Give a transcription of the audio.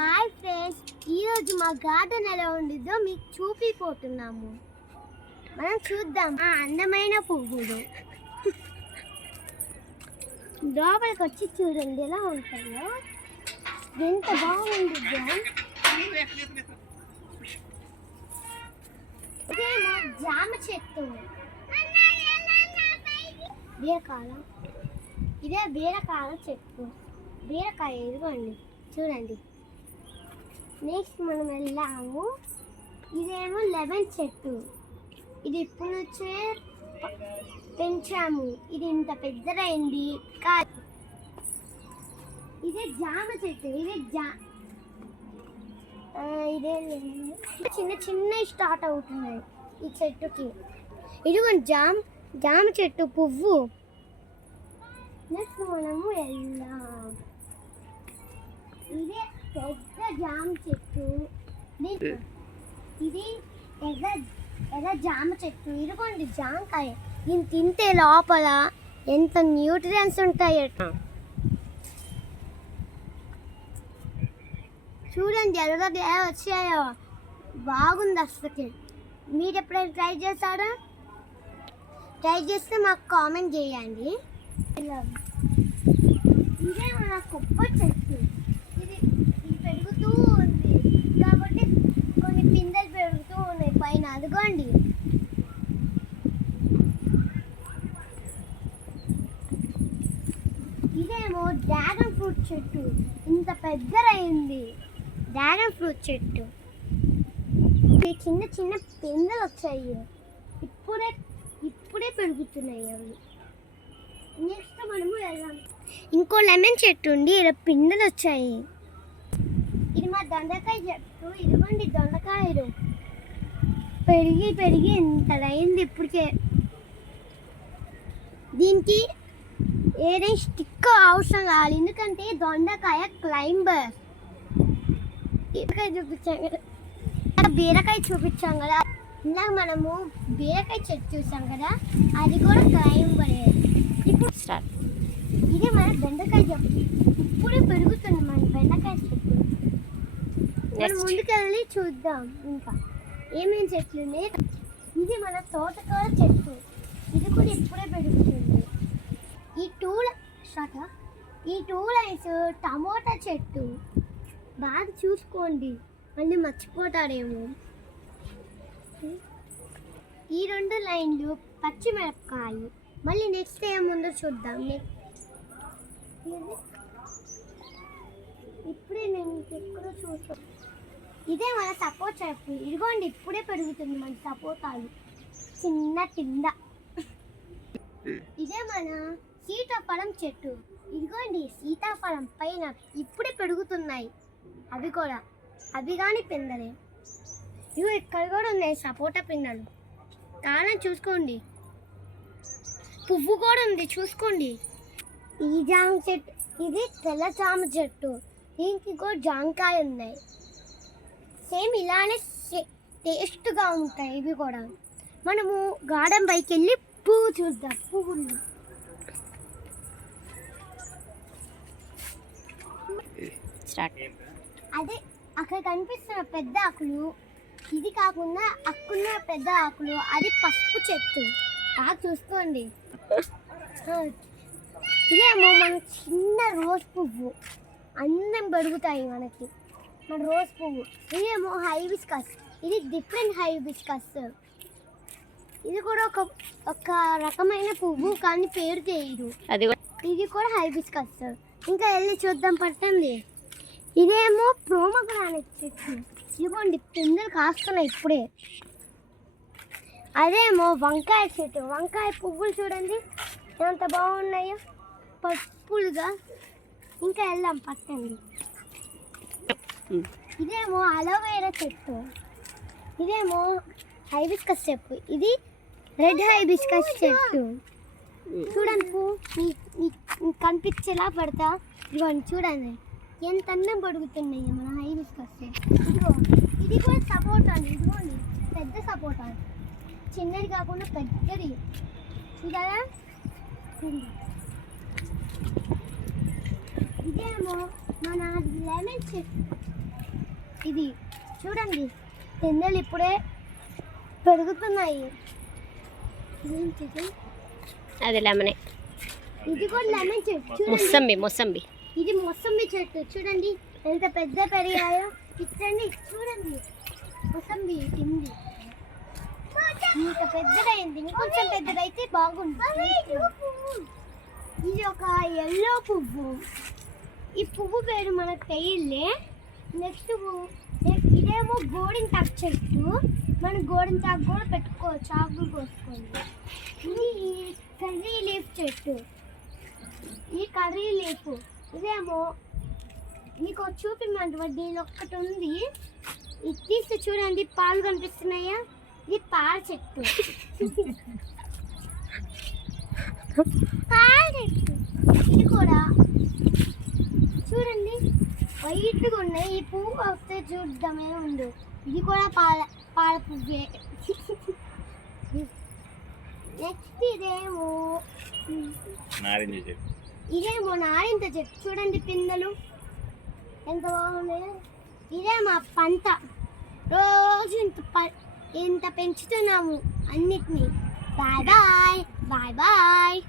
Hi friends, ఈరోజు మా garden ఎలా ఉండిద్దో మీకు చూపిపోతున్నాము. మనం చూద్దాం ఆ అందమైన పువ్వులు. లోపలికి వచ్చి చూడండి ఎలా ఉంటాయో, ఎంత బాగుండిద్దో. ఇదేమో జామ చెట్టు, బీరకాయ. ఇదే బీరకాయ చెట్టు, బీరకాయ ఇదిగోండి చూడండి. నెక్స్ట్ మనం వెళ్ళాము, ఇదేమో లెమన్ చెట్టు. ఇది ఇప్పుడు నుంచే పెంచాము, ఇది ఇంత పెద్దదైంది. ఇదే జామ చెట్టు, ఇదే చిన్న చిన్న స్టార్ట్ అవుతున్నాయి ఈ చెట్టుకి. ఇదిగోండి జామ చెట్టు పువ్వు. నెక్స్ట్ మనము వెళ్దాం, ఇదే పెద్ద జామ చెట్టు. ఇది ఎర్ర జామ చెట్టు. ఇదిగోండి జామకాయ, దీన్ని తింటే లోపల ఎంత న్యూట్రియన్స్ ఉంటాయట. చూడండి ఎర్రగా వచ్చాయో, బాగుంది అసలుకి. మీరు ఎప్పుడైనా ట్రై చేస్తారా? ట్రై చేస్తే మాకు కామెంట్ చేయండి. ఇదే మన కొబ్బరి చెట్టు. ఇది పెరుగుతూ ఉంది కాబట్టి కొన్ని పిందెలు పెరుగుతూ ఉన్నాయి పైన. అదిగోండి ఇదేమో డ్రాగన్ ఫ్రూట్ చెట్టు, ఇంత పెద్దదైంది డ్రాగన్ ఫ్రూట్ చెట్టు. చిన్న చిన్న పిందెలు వచ్చాయి, ఇప్పుడే పెరుగుతున్నాయి అవి. నెక్స్ట్ మనము వెళ్దాం, ఇంకో లెమన్ చెట్టు ఉండి ఇలా పిందెలు వచ్చాయి. ఇది మా దొండకాయ చెట్టు. ఇదిగోండి దొండకాయలు పెరిగి ఇంతదైంది ఇప్పటికే. దీనికి ఏదైనా స్టిక్ అవసరం కావాలి, ఎందుకంటే దొండకాయ క్లైంబర్. బీరకాయ చూపించాం కదా, ఇందాక మనము బీరకాయ చెట్టు చూసాం కదా, అది కూడా క్లైంబరే. ఇప్పుడు స్టార్ట్. ఇదే మన బెండకాయ చెట్టు, ఇప్పుడే పెరుగుతుంది మన బెండకాయ చెట్టు. మనం ముందుకెళ్ళి చూద్దాం ఇంకా ఏమేమి చెట్లు ఉన్నాయి. ఇది మన తోటకూర చెట్టు, ఇది కూడా ఇప్పుడే పెరుగుతుంది. ఈ టూ లైన్స్ టమోటా చెట్టు. బాగా చూసుకోండి, మళ్ళీ మర్చిపోతారేమో. ఈ 2 లైన్లు పచ్చిమిరపకాయలు. మళ్ళీ నెక్స్ట్ ఏముందో చూద్దాం. ఇప్పుడే నేను ఎక్కడో చూసాను. ఇదే మన సపోటా చెట్టు. ఇదిగోండి ఇప్పుడే పెరుగుతుంది మన సపోటాలు, చిన్న కింద. ఇదే మన సీతాఫలం చెట్టు. ఇదిగోండి సీతాఫలం పైన ఇప్పుడే పెరుగుతున్నాయి అవి కానీ పిందలే. ఇవి ఇక్కడ కూడా ఉన్నాయి సపోటా పిందలు, కాలం చూసుకోండి. పువ్వు కూడా ఉంది చూసుకోండి. ఈ జామ చెట్టు, ఇది తెల్ల జామ చెట్టు, దీనికి కూడా జామకాయ ఉన్నాయి. సేమ్ ఇలానే టేస్ట్గా ఉంటాయి ఇవి కూడా. మనము గార్డెన్ పైకి వెళ్ళి పువ్వు చూద్దాం. పువ్వులు అదే అక్కడ కనిపిస్తున్న పెద్ద ఆకులు, ఇది కాకుండా అక్కున్న పెద్ద ఆకులు, అది పసుపు చెట్టు. బాగా చూసుకోండి. ఇదేమో మన చిన్న రోజ్ పువ్వు, అందం పెరుగుతాయి మనకి మన రోజ్ పువ్వు. ఇదేమో హైబిస్కస్, ఇది డిఫరెంట్ హైబిస్కస్. ఇది కూడా ఒక రకమైన పువ్వు, కానీ పేరు తెలియదు. ఇది కూడా హైబిస్కస్. ఇంకా వెళ్ళి చూద్దాం పట్టండి. ఇదేమో ప్రోమోగ్రానైట్ చెట్టు. ఇదిగోండి పిందెలు కాస్తున్నాయి ఇప్పుడే. అదేమో వంకాయ చెట్టు. వంకాయ పువ్వులు చూడండి ఎంత బాగున్నాయో, పప్పులుగా. ఇంకా వెళ్దాం పట్టండి. ఇదేమో అలోవేరా చెట్టు. ఇదేమో హైబిస్కస్ చెట్టు, ఇది రెడ్ హైబిస్కస్ చెట్టు. చూడండి పువ్వు కనిపించేలా పడతా. ఇదిగోండి చూడండి ఎంత అందం పడుగుతున్నాయి మన హైబిస్కస్. ఇది కూడా సపోటా అండి. ఇదిగోండి పెద్ద సపోటా, చిన్నది కాకుండా పెద్దది. చూడాలా? ఇదేమో మన లెమన్ చెట్టు. ఇది చూడండి, పిందెలు ఇప్పుడే పెరుగుతున్నాయి. ఇదేంటిది? అది లెమనే. ఇది కూడా లెమన్ చెట్టు చూడండి. మొసంబి ఇది మొసంబి చెట్టు చూడండి ఎంత పెద్ద పెరిగాయో. ఇచ్చండి చూడండి, మొసంబి కింది ఇంత పెద్దదైంది. ఇంకొంచెం పెద్దదైతే బాగుంటుంది. ఇది ఒక ఎల్లో పువ్వు. ఈ పువ్వు పేరు మనకు తెలియలే. నెక్స్ట్ ఇదేమో గోరింటాకు చెట్టు. మన గోరింటాకు కూడా పెట్టుకోవచ్చు, ఆకులు కోసుకోండి. ఇది కర్రీ లీఫ్ చెట్టు. ఈ కర్రీ లీఫ్ ఇదేమో మీకు చూపిమంట, దీని ఒక్కటి ఉంది. ఇది తీస్తే చూడండి, పాలు కనిపిస్తున్నాయా? ఇది పాల చెట్టు. పాల చెట్టు ఇది కూడా చూడండి, వైట్గా ఉన్నాయి. ఈ పువ్వు వస్తే చూద్దామే ఉండు. ఇది కూడా పాల పువ్వే. నెక్స్ట్ ఇదేమో నారింజ చెట్టు. చూడండి పిందెలు ఎంత బాగున్నాయో. ఇదే మా పంట. రోజు ఇంత పెంచుతున్నాము అన్నిటినీ. Bye bye.